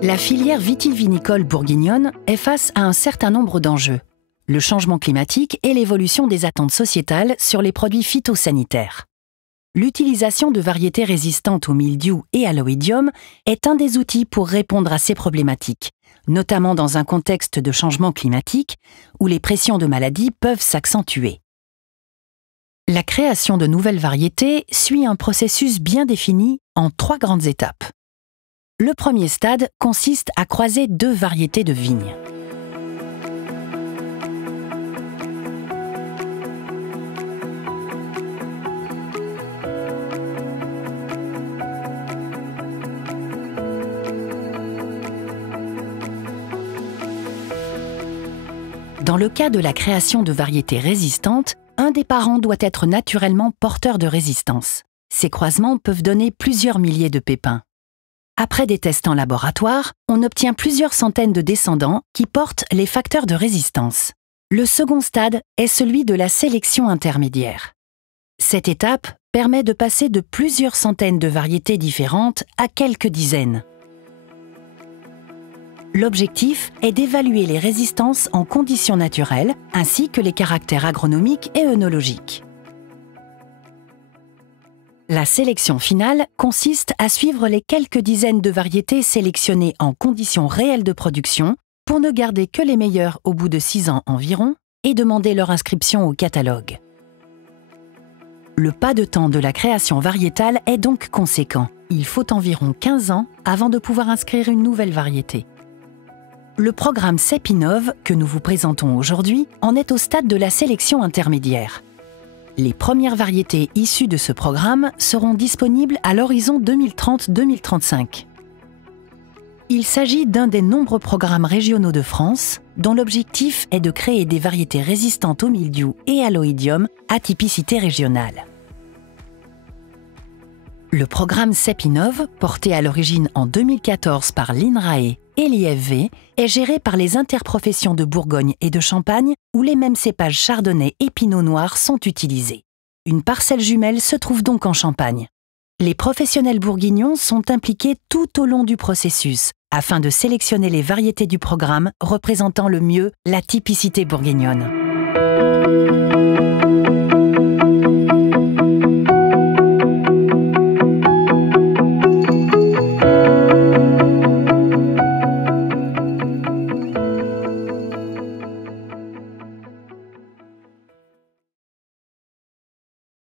La filière vitivinicole bourguignonne est face à un certain nombre d'enjeux. Le changement climatique et l'évolution des attentes sociétales sur les produits phytosanitaires. L'utilisation de variétés résistantes au mildiou et à l'oïdium est un des outils pour répondre à ces problématiques, notamment dans un contexte de changement climatique où les pressions de maladies peuvent s'accentuer. La création de nouvelles variétés suit un processus bien défini en 3 grandes étapes. Le premier stade consiste à croiser 2 variétés de vignes. Dans le cas de la création de variétés résistantes, un des parents doit être naturellement porteur de résistance. Ces croisements peuvent donner plusieurs milliers de pépins. Après des tests en laboratoire, on obtient plusieurs centaines de descendants qui portent les facteurs de résistance. Le second stade est celui de la sélection intermédiaire. Cette étape permet de passer de plusieurs centaines de variétés différentes à quelques dizaines. L'objectif est d'évaluer les résistances en conditions naturelles ainsi que les caractères agronomiques et œnologiques. La sélection finale consiste à suivre les quelques dizaines de variétés sélectionnées en conditions réelles de production pour ne garder que les meilleures au bout de 6 ans environ et demander leur inscription au catalogue. Le pas de temps de la création variétale est donc conséquent. Il faut environ 15 ans avant de pouvoir inscrire une nouvelle variété. Le programme CEP Innove, que nous vous présentons aujourd'hui, en est au stade de la sélection intermédiaire. Les premières variétés issues de ce programme seront disponibles à l'horizon 2030-2035. Il s'agit d'un des nombreux programmes régionaux de France, dont l'objectif est de créer des variétés résistantes au mildiou et à l'oïdium à typicité régionale. Le programme CEP Innove, porté à l'origine en 2014 par l'INRAE et l'IFV, est géré par les interprofessions de Bourgogne et de Champagne, où les mêmes cépages chardonnay et pinot noir sont utilisés. Une parcelle jumelle se trouve donc en Champagne. Les professionnels bourguignons sont impliqués tout au long du processus, afin de sélectionner les variétés du programme représentant le mieux la typicité bourguignonne.